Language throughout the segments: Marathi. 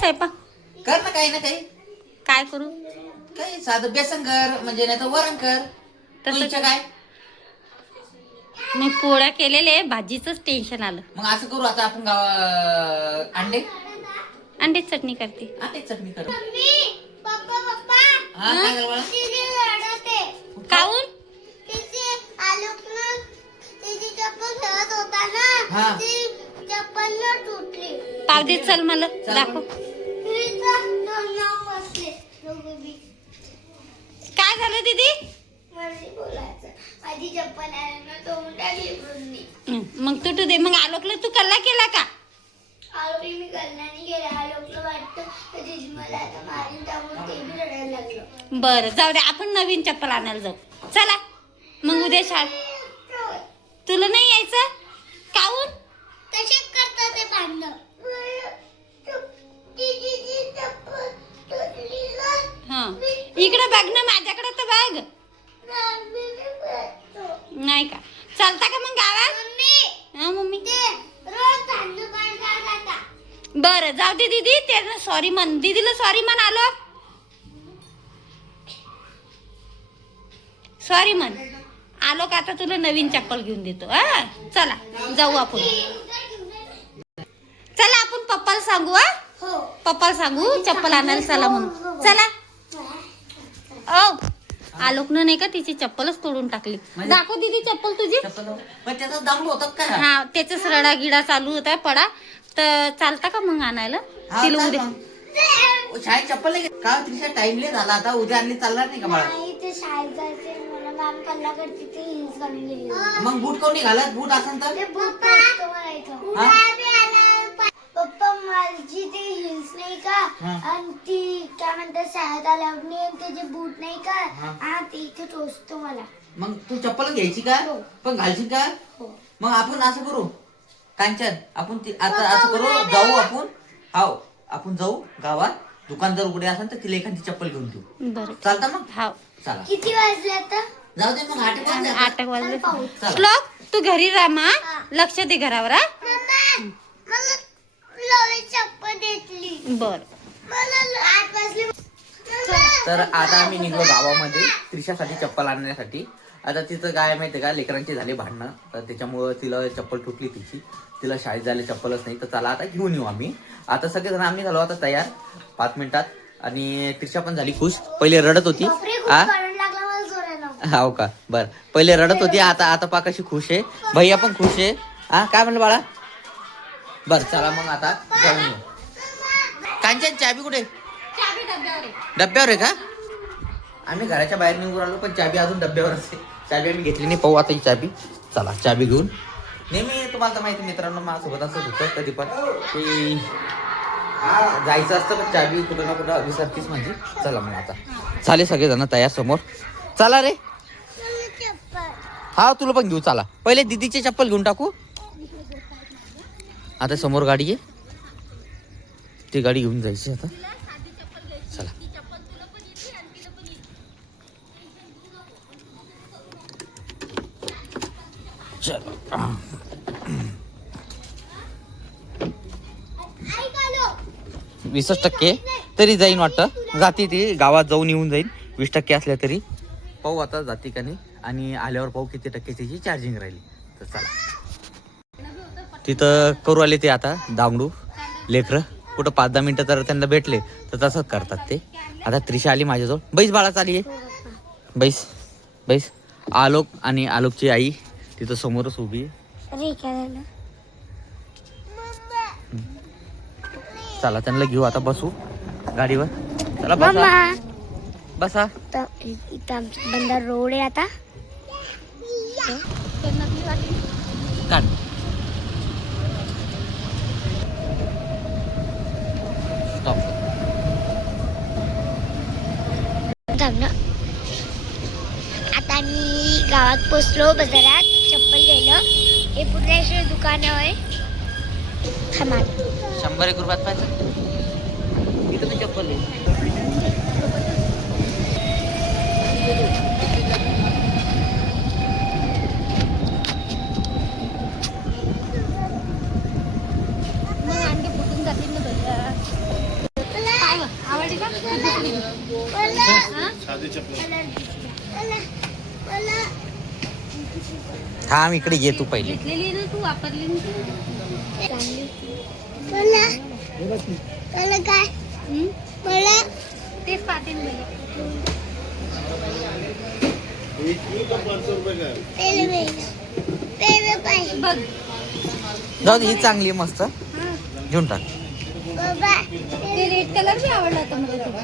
स्वयंपाक? कर ना काही ना काही. काय करू? काही साधं बेसन कर, म्हणजे नाही तर वरण कर. तसं तुझं काय? मी पोळ्या केलेले, भाजीचंच टेन्शन आलं. मग असं करू आता आपण अंडे अंडे चटणी करते. अंडे चटणी करू. पप्पा पप्पा हा काय झालं बाळा? तिची रडते. काऊन? तिची आलोकनं तिची चप्पल खेळत होता हा. ना, ती चप्पल न तुटली. पाव दे चल मला चल दाखव. तिचं दोन नाव बसले दोघे बी. काय झालं दीदी? मला बोलायचं माझी चप्पल आहे ना, तो टाकली ब्रुनी. मग तुटू दे. मग आलोकला तू कल्ला केला का? आलोकी मी कल्याणी गेला. आलोकला वाटतं की तिची मला आता मारीन, त्यामुळे ते बी रडायला लागलं. बरं जाऊ दे, आपण नवीन चप्पल आणायला जाऊ. चला मग उद्या शाळेत. तुला नाही यायचं? काऊन? तसेच करतात ते भांडण. तिची चप्पल तुटली ना. हा इकडे बघ ना, माझ्याकडे तर बघ. नाही का? चालता का मग गावात? हा मम्मी. बरं जाऊ दे दीदी, त्यांना सॉरी म्हण. दीदीला सॉरी म्हण. आलो सॉरी म्हण. आलो का आता तुला नवीन चप्पल घेऊन देतो. हा चला जाऊ आपण. चला आपण पप्पाला सांगू. हा पप्पाला सांगू चप्पल आणायला चला म्हणून. चला. ओ आलोकनं नाही का तिची चप्पलच तोडून टाकली. दाखव दीदी चप्पल तुझी. पण त्याचा दांगडू होतात का? हा त्याचाच रडा गिडा चालू होता पडा. तर चालता का मग आणायला हा, तिला चाल उद्या? मग. शाळेत चप्पल नाही का? तिच्या टाइमले झाला आता. उद्या आणली चालणार नाही का मला? नाही ते शाळेत जायचे, मला मॅम कल्ला करते ते हिल्स घालून गेली. मग बूट कोणी घालत? बूट असेल तर ते बूट नसतो मला इथं. हा? पप्पा माझी ते हिल्स नाही का, हा. आणि ती काय म्हणतात शाळेत आल्यावर नाही, आणि त्याचे बूट नाही का, हा. हा ते इथे टोचतो मला. मग तू चप्पल घ्यायची का? हो. पण घालशील का? हो. मग आपण असं करू कांचन, आपण आता असं करू, जाऊ आपण. हाव आपण जाऊ गावात. दुकान जर उघडे असेल तर तिला एखादी चप्पल घेऊन देऊ. बरं चालता मग? हा. चला किती वाजले आता? जाऊ दे मग. 8 वाजले. 8 वाजले. पाहू. चला. श्लोक तू घरी राहा मा. लक्ष दे घरावर. हा मम्मा, मला लोळी चप्पल घेतली. बर. मला 8 वाजले. तर आता आम्ही निघलो गावामध्ये त्रिशासाठी चप्पल आणण्यासाठी. आता तिचं काय माहितीये का, लेकरांची झाली भांडणं, तर त्याच्यामुळं तिला चप्पल तुटली तिची. तिला शाळेत जायला चप्पलच नाही. तर चला आता घेऊन येऊ आम्ही. आता सगळेजण आम्ही झालो आता तयार 5 मिनिटात. आणि त्रिशा पण झाली खुश. पहिले रडत होती. बापरे, खूप आ करंट लागला मला जोरानं. हाव का? बर पहिले रडत होती, आता पा कशी खुश आहे. भैया पण खुश आहे. हा काय म्हणलं बाळा? बर चला मग आता जाऊन येऊ. कांचन चाबी कुठे? चाबी डब्यावर आहे. डब्यावर आहे का? आम्ही घराच्या बाहेर निघून आलो, पण चाबी अजून डब्यावर असते. चाबी आम्ही घेतली नाही. पाहू आता ही चाबी. चला चाबी घेऊन. नेहमी तुम्हाला तर माहिती मित्रांनो, माझ्यासोबत असंच होतं कधी पण की जायचं असतं, पण चाबी कुठं ना कुठं विसरतीच माझी. चला मग आता चाले सगळेजण तयार समोर. चला रे. हा तुला पण घेऊ. चला पहिले दीदीची चप्पल घेऊन टाकू. आता समोर गाडी आहे, ती गाडी घेऊन जायची आता. चला चलो. 20% तरी जाईन वाटतं. जाते ती गावात जाऊन येऊन जाईन. 20% असल्या तरी पाहू आता जाते का नाही. आणि आल्यावर पाहू किती टक्के त्याची चार्जिंग राहिली. तर चला तिथं करू आले ते आता दांगडू लेकरं. कुठं 5-10 मिनिटं तर त्यांना भेटले तर तसंच करतात ते. आता त्रिशा आली माझ्याजवळ. बैस बाळा चाली आहे. बैस बैस. आलोक आणि आलोकची आई तिथं समोरच उभी आहे. अरे काय झालं? चला त्यांना घेऊ आता. बसू गाडीवर. चला बसा मम्मा, बसा. इथं आमचा बंदर रोड आहे आता. काढ. स्टॉप. आता आम्ही गावात पोचलो. बाजारात चप्पल घ्यायला. हे पुण्याचे दुकान आहे. 100 रुपयात पाहिजे. इथं तर चप्पल आहे. मग अंडे फुटून जातील ना भैया. थांब इकडे ये तू पहिले. घेतलेली ना तू, वापरली ना तू. काय मला तेच पाहते ना बाई. बघ जाऊ दे, ही चांगली आहे मस्त. घेऊन टाक. ते रेड कलर बी आवडला होता मला तुला.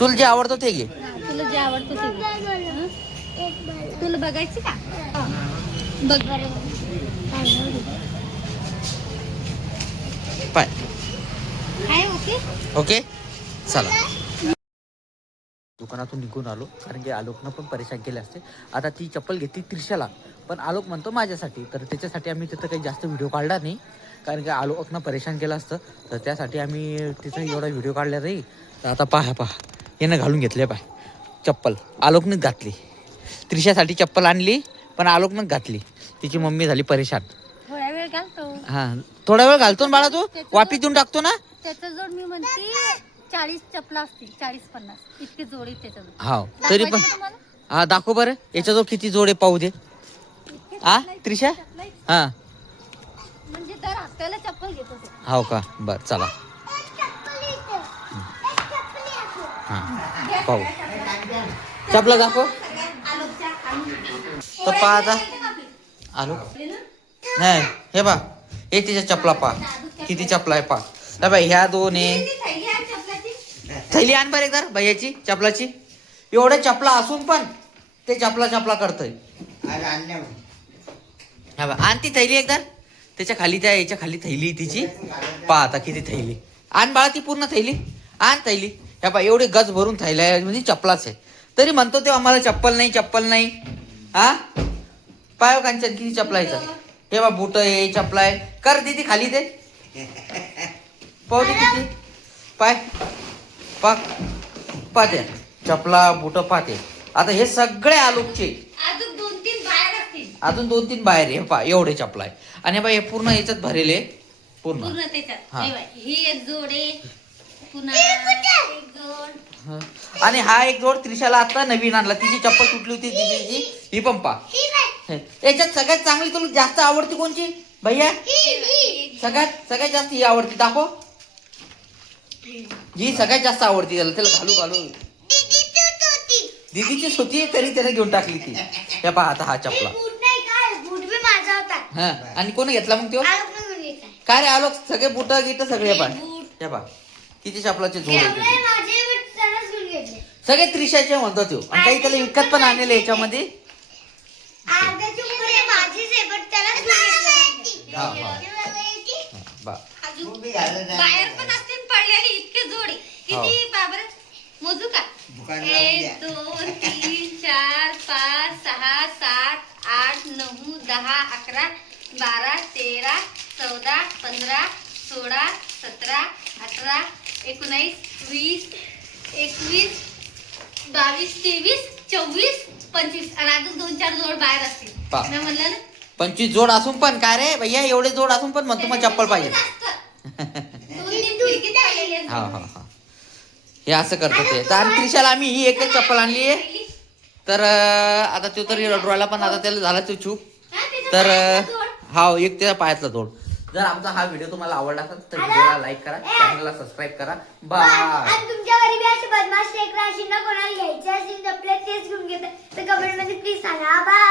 तुला जे आवडतं ते घे. तुला जे आवडतं ते घे. हं? तुला बघायची का? बघ पाय. काय होते. ओके चला. दुकानातून निघून आलो कारण की आलोकनं पण परेशान केले असते. आता ती चप्पल घेतली त्रिशाला, पण आलोक म्हणतो माझ्यासाठी. तर त्याच्यासाठी आम्ही तिथं काही जास्त व्हिडिओ काढला नाही कारण की आलोकनं परेशान केलं असतं. तर त्यासाठी आम्ही तिथं एवढा व्हिडिओ काढला नाही. तर आता पहा यानं घालून घेतले पाय चप्पल. आलोकनंच घातली. त्रिशासाठी चप्पल आणली पण आलोकनंच घातली. तिची मम्मी झाली परेशान. थोडा वेळ घालतो. हां थोडा वेळ घालतो ना बाळा, तू वापी देऊन टाकतो ना. त्याचा जोड मी म्हणते 40 चपला असतील, 40-50 इतके जोड आहेत त्याच्याजवळ. हा तरी पण हा दाखव बरं याच्याजवळ किती जोडे पाहू दे. हा त्रिशा हा म्हणजे दर हप्त्याला चप्पल घेतो तो. हो का बरं चला. हा पाहू चपला दाखव. तर पहा आता आलो नाही. हे बा हे तिच्या चपला पहा किती चपला आहे पहा. तर बाई ह्या दोन आहे. थैली आण बरं एकदा भैयाची चपलाची. एवढे चपला असून पण ते चपला करतोय. हा बा आण ती थैली एकदा. त्याच्या खाली त्या याच्या खाली थैली तिची. पहा आता किती थैली. आण बाळा ती पूर्ण थैली. आण थैली. ह्या बा एवढे गज भरून थैल्या आहे म्हणजे चपलाच आहे. तरी म्हणतो ते आम्हाला चप्पल नाही. हा पाय कांचन किती चपला आहे. हे बा बूट आहे चपला आहे. कर दे ती खाली दे. पाहू दे किती पाय पाहते चपला बूट पाहते. आता हे सगळे आलोकचे. अजून 2-3 बाहेर असतील. अजून 2-3 बाहेर आहे. पहा एवढे चपला आहे. आणि बा हे पूर्ण याच्यात भरेले पूर्ण. पूर्ण त्याच्यात. हा. हे बघ, ही एक जोड आहे. पुन्हा एक जोड. हं. आणि हा एक जोड त्रिशाला आता नवीन आणला. तिची चप्पल तुटली होती तिची. ही पण पहा. याच्यात सगळ्यात चांगली तुला जास्त आवडती कोणची भैया. सगळ्यात जास्त ही आवडती. दाखव. ही सगळ्यात जास्त आवडती त्याला घालू. दीदीचीच होती तरी त्याने घेऊन टाकली ती. हे पहा आता हा चपला. हा आणि कोण घेतला मग तो. काय रे आलोक सगळे बुट गिट सगळे पहा. हे पहा किती चपलाचे जोड होते. सगळे त्रिशाचे म्हणतो तो. आणि काही त्याला विकत पण आणलेले याच्यामध्ये. बाहेर पण असतील पडलेले इतके जोड आहे. किती बाबर मोजू का. 1 2 3 4 5 6 7 8 9 10 11 12 13 14 15 16 17 18 19 20 21 22 23 24 25 आणि अजून 2-4 जोड बाहेर असतील. मी म्हणलं ना 25 जोड असून पण काय रे भैया एवढे जोड असून पण म्हणतो मग चप्पल पाहिजे. हा हे असं करतो ते. तर आणि त्रिशाला आम्ही ही एकच चप्पल आणली आहे. तर आता तो तरी रडवायला पण आता त्याला झाला तो चूप. तर हा एक त्याच्या पायातला जोड. जर आमचा हा व्हिडिओ तुम्हाला आवडला असेल तर व्हिडिओला लाईक करा, चॅनलला सबस्क्राईब करा. बाय. तुमच्या घरी बी असे बदमाश लेकरं अशी ना कोणाला घ्यायचे असतील चपले तेच घेऊन घेतात तर कमेंट मध्ये प्लीज सांगा. बाय.